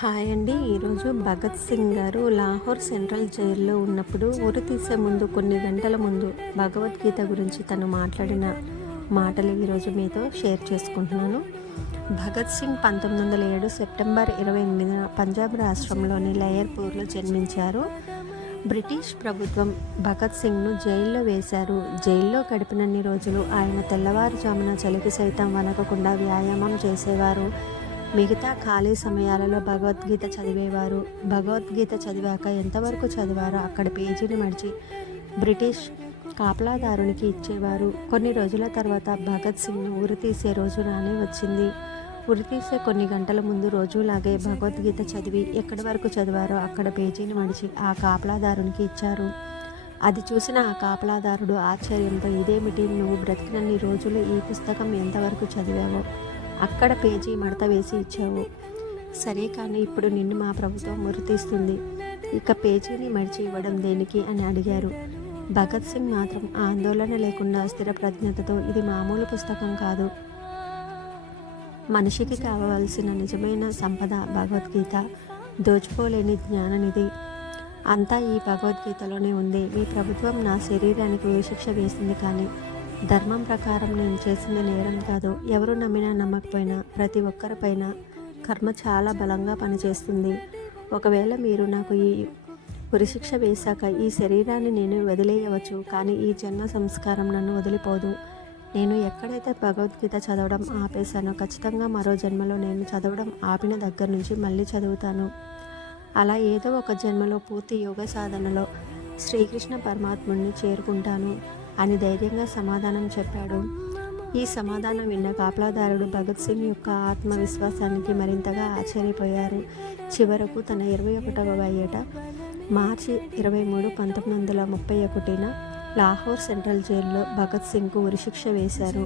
Hi అండి. ఈరోజు భగత్ సింగ్ గారు లాహోర్ సెంట్రల్ జైల్లో ఉన్నప్పుడు ఉరి తీసే ముందు కొన్ని గంటల ముందు భగవద్గీత గురించి తను మాట్లాడిన మాటలు ఈరోజు మీతో షేర్ చేసుకుంటున్నాను. భగత్ సింగ్ 1907 సెప్టెంబర్ 28న పంజాబ్ రాష్ట్రంలోని లయర్పూర్లో జన్మించారు. బ్రిటిష్ ప్రభుత్వం భగత్ సింగ్ను జైల్లో వేశారు. జైల్లో గడిపినన్ని రోజులు ఆయన తెల్లవారుజామున చలికి సైతం వణకకుండా వ్యాయామం చేసేవారు. మిగతా ఖాళీ సమయాలలో భగవద్గీత చదివేవారు. భగవద్గీత చదివాక ఎంతవరకు చదివారో అక్కడ పేజీని మడిచి బ్రిటిష్ కాపలాదారునికి ఇచ్చేవారు. కొన్ని రోజుల తర్వాత భగత్ సింగ్ను ఉరితీసే రోజు రానే వచ్చింది. ఉరితీసే కొన్ని గంటల ముందు రోజులాగే భగవద్గీత చదివి ఎక్కడి వరకు చదివారో అక్కడ పేజీని మడిచి ఆ కాపలాదారునికి ఇచ్చారు. అది చూసిన ఆ కాపలాదారుడు ఆశ్చర్యంతో, ఇదేమిటి, నువ్వు బ్రతికినన్ని రోజులు ఈ పుస్తకం ఎంతవరకు చదివావో అక్కడ పేజీ మడత వేసి ఇచ్చావు. సరే, కానీ ఇప్పుడు నిన్ను మా ప్రభుత్వం ఉరితీస్తుంది, ఇక పేజీని మడిచి ఇవ్వడం దేనికి అని అడిగారు. భగత్ సింగ్ మాత్రం ఆందోళన లేకుండా స్థిర ప్రజ్ఞతతో, ఇది మామూలు పుస్తకం కాదు, మనిషికి కావలసిన నిజమైన సంపద భగవద్గీత, దోచుకోలేని జ్ఞాననిధి, అంతా ఈ భగవద్గీతలోనే ఉంది. మీ ప్రభుత్వం నా శరీరానికి ఉరిశిక్ష వేసింది, కానీ ధర్మం ప్రకారం నేను చేసింది నేరం కాదు. ఎవరు నమ్మినా నమ్మకపోయినా ప్రతి ఒక్కరిపైన కర్మ చాలా బలంగా పనిచేస్తుంది. ఒకవేళ మీరు నాకు ఈ ఉరిశిక్ష వేశాక ఈ శరీరాన్ని నేను వదిలేయవచ్చు, కానీ ఈ జన్మ సంస్కారం నన్ను వదిలిపోదు. నేను ఎక్కడైతే భగవద్గీత చదవడం ఆపేశానో ఖచ్చితంగా మరో జన్మలో నేను చదవడం ఆపిన దగ్గర నుంచి మళ్ళీ చదువుతాను. అలా ఏదో ఒక జన్మలో పూర్తి యోగ సాధనలో శ్రీకృష్ణ పరమాత్ముడిని చేరుకుంటాను అని ధైర్యంగా సమాధానం చెప్పాడు. ఈ సమాధానం విన్న కాపలాదారుడు భగత్ సింగ్ యొక్క ఆత్మవిశ్వాసానికి మరింతగా ఆశ్చర్యపోయారు. చివరకు తన 21వ ఏట మార్చి 23, 1931న లాహోర్ సెంట్రల్ జైల్లో భగత్ సింగ్కు ఉరిశిక్ష వేశారు.